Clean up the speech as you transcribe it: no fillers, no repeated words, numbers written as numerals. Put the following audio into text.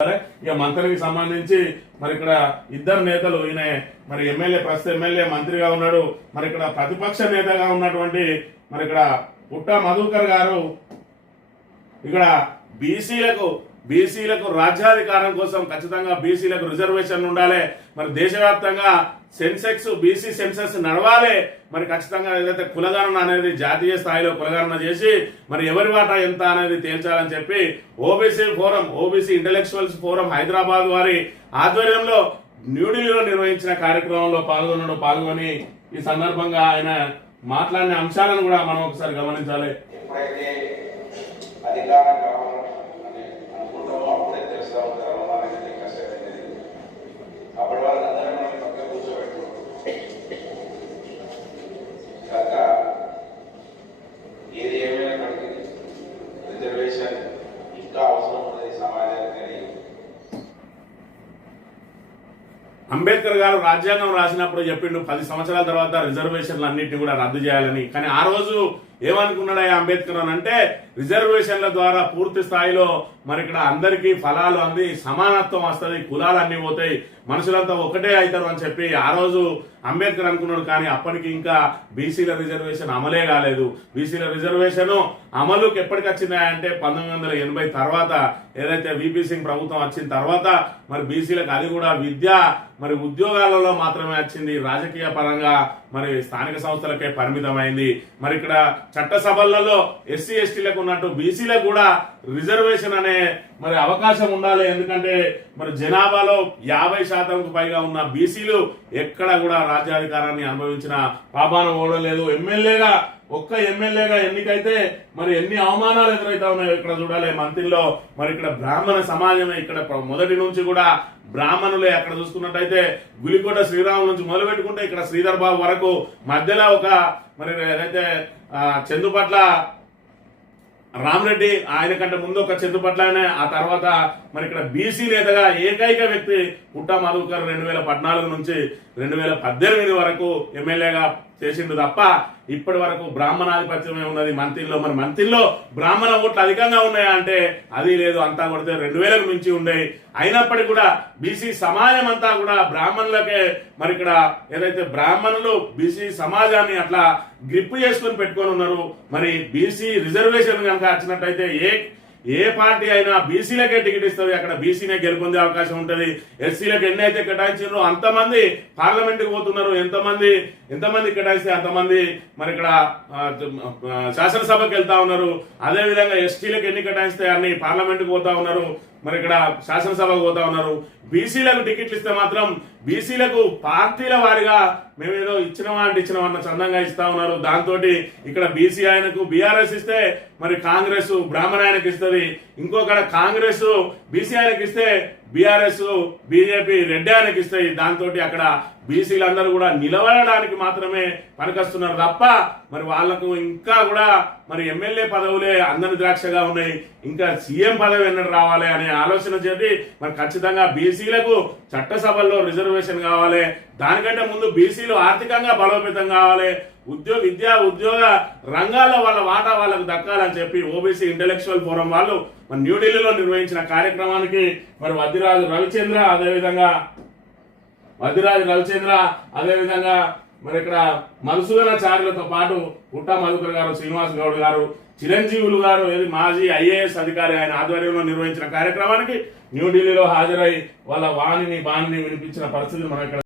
ఇక మంత్రికి సంబంధించి మరి ఇక్కడ ఇద్దరు నేతలు ఈయన మరి ఎమ్మెల్యే ప్రస్తుత ఎమ్మెల్యే మంత్రిగా ఉన్నాడు, మరి ఇక్కడ ప్రతిపక్ష నేతగా ఉన్నటువంటి మరి ఇక్కడ పుట్ట మధుకర్ గారు ఇక్కడ బీసీలకు రాజ్యాధికారం కోసం ఖచ్చితంగా బీసీలకు రిజర్వేషన్ ఉండాలి, మరి దేశవ్యాప్తంగా బీసీ సెన్సెక్స్ నడవాలి, మరి ఖచ్చితంగా ఏదైతే కులగణన అనేది జాతీయ స్థాయిలో కులగణన చేసి మరి ఎవరి వాటా ఎంత అనేది తేల్చాలని చెప్పి ఓబీసీ ఇంటలెక్చువల్స్ ఫోరం హైదరాబాద్ వారి ఆధ్వర్యంలో న్యూఢిల్లీలో నిర్వహించిన కార్యక్రమంలో పాల్గొని ఈ సందర్భంగా ఆయన మాట్లాడిన అంశాలను కూడా మనం ఒకసారి గమనించాలి. అంబేద్కర్ గారు రాజ్యాంగం రాసినప్పుడు చెప్పిండు 10 సంవత్సరాల తర్వాత రిజర్వేషన్లు అన్నింటినీ కూడా రద్దు చేయాలని. కానీ ఆ రోజు ఏమనుకున్నాడా అంబేద్కర్ అని అంటే రిజర్వేషన్ల ద్వారా పూర్తి స్థాయిలో మరి ఇక్కడ అందరికీ ఫలాలు అంది సమానత్వం వస్తుంది, కులాలు అన్ని పోతాయి, మనుషులంతా ఒకటే అవుతారు అని చెప్పి ఆ రోజు అంబేద్కర్ అనుకున్నాడు. కానీ అప్పటికి ఇంకా బీసీల రిజర్వేషన్ అమలే కాలేదు. బీసీల రిజర్వేషన్ అమలుకి ఎప్పటికి వచ్చిందంటే 1980 తర్వాత ఏదైతే విపి సింగ్ ప్రభుత్వం వచ్చిన తర్వాత మరి బీసీలకు అది కూడా విద్య మరి ఉద్యోగాలలో మాత్రమే వచ్చింది, రాజకీయ పరంగా మరి స్థానిక సంస్థలకే పరిమితమైంది. మరి ఇక్కడ చట్టసభలలో ఎస్సీ ఎస్టీలకు ఉన్నట్టు బీసీలకు కూడా రిజర్వేషన్ అనే మరి అవకాశం ఉండాలి. ఎందుకంటే మరి జనాభాలో 50% పైగా ఉన్న బీసీలు ఎక్కడ కూడా రాజ్యాధికారాన్ని అనుభవించిన పాపాన ఓడలేదు. ఒక్క ఎమ్మెల్యేగా ఎన్నికైతే మరి ఎన్ని అవమానాలు ఎదురైతా ఉన్నాయో ఇక్కడ చూడాలి. మంత్రిలో మరి ఇక్కడ బ్రాహ్మణ సమాజమే, ఇక్కడ మొదటి నుంచి కూడా బ్రాహ్మణులే. అక్కడ చూసుకున్నట్టయితే గులికోట శ్రీరాముల నుంచి మొదలు పెట్టుకుంటే ఇక్కడ శ్రీధర్ బాబు వరకు మధ్యలో ఒక మరి ఏదైతే చందుపట్ల రామరెడ్డి ఆయన కంటే ముందు ఒక చందుపట్ల ఆ తర్వాత మరి ఇక్కడ బీసీ నేతగా ఏకైక వ్యక్తి పుట్ట మధుకర్ 2014 నుంచి 2018 వరకు ఎమ్మెల్యేగా చేసిండు తప్ప ఇప్పటి వరకు బ్రాహ్మణాధిపత్యమే ఉన్నది మంత్రిలో. మరి మంత్రిలో బ్రాహ్మణ ఓట్లు అధికంగా ఉన్నాయా అంటే అది లేదు, అంతా కొడితే 2000కు మించి ఉండేవి. అయినప్పటికీ కూడా బీసీ సమాజం అంతా కూడా బ్రాహ్మణులకే మరి ఇక్కడ ఏదైతే బ్రాహ్మణులు బీసీ సమాజాన్ని అట్లా గ్రిప్ చేసుకుని పెట్టుకొని ఉన్నారు. మరి బీసీ రిజర్వేషన్ కనుక వచ్చినట్టయితే ఏ పార్టీ అయినా బీసీలకే టికెట్ ఇస్తుంది, అక్కడ బీసీనే గెలుపొందే అవకాశం ఉంటుంది. ఎస్సీలకు ఎన్నైతే కేటాయించారో అంతమంది పార్లమెంట్కి పోతున్నారు, ఎంతమంది కేటాయిస్తే అంతమంది మరి ఇక్కడ శాసనసభకు వెళ్తా ఉన్నారు. అదే విధంగా ఎస్టీలకు ఎన్ని కేటాయిస్తే అన్ని పార్లమెంట్కి పోతా ఉన్నారు, మరి ఇక్కడ శాసనసభకు పోతా ఉన్నారు. బీసీలకు టికెట్లు ఇస్తే మాత్రం బీసీలకు పార్టీల వారిగా మేమేదో ఇచ్చినవన్న చందంగా ఇస్తా ఉన్నారు. దాంతో ఇక్కడ బీసీ ఆయనకు బీఆర్ఎస్ ఇస్తే మరి కాంగ్రెస్ బ్రాహ్మణ ఆయనకు ఇస్తుంది, ఇంకొకడ కాంగ్రెస్ బీసీ ఆయనకి ఇస్తే బీఆర్ఎస్ బీజేపీ రెడ్డి ఆయనకి ఇస్తాయి. దాంతో అక్కడ బీసీలందరూ కూడా నిలబడడానికి మాత్రమే పనికొస్తున్నారు తప్ప మరి వాళ్లకు ఇంకా కూడా మరి ఎమ్మెల్యే పదవులే అందని ద్రాక్షగా ఉన్నాయి, ఇంకా సీఎం పదవి ఎన్నడు రావాలి అనే ఆలోచన చేసి మరి ఖచ్చితంగా బీసీలకు చట్టసభల్లో రిజర్వేషన్ కావాలి. దానికంటే ముందు బీసీలు ఆర్థికంగా బలోపేతం కావాలి, ఉద్యోగ రంగాల్లో వాళ్ళ వాటా వాళ్ళకు దక్కాలని చెప్పి ఓబీసీ ఇంటలెక్చువల్ ఫోరం వాళ్ళు మరి న్యూఢిల్లీలో నిర్వహించిన కార్యక్రమానికి మరి వద్దిరాజు రవిచంద్ర అదేవిధంగా మరి ఇక్కడ మధుసూదనాచార్యులతో పాటు పుట్ట మధుకర్ గారు, శ్రీనివాస్ గౌడ్ గారు, చిరంజీవులు గారు మాజీ ఐఏఎస్ అధికారి ఆయన ఆధ్వర్యంలో నిర్వహించిన కార్యక్రమానికి న్యూఢిల్లీలో హాజరై వాళ్ళ బాణిని వినిపించిన పరిస్థితిని మనం ఇక్కడ